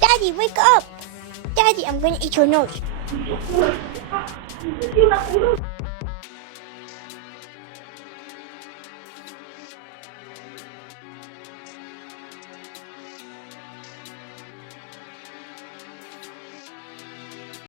Daddy, wake up! Daddy, I'm gonna eat your nose.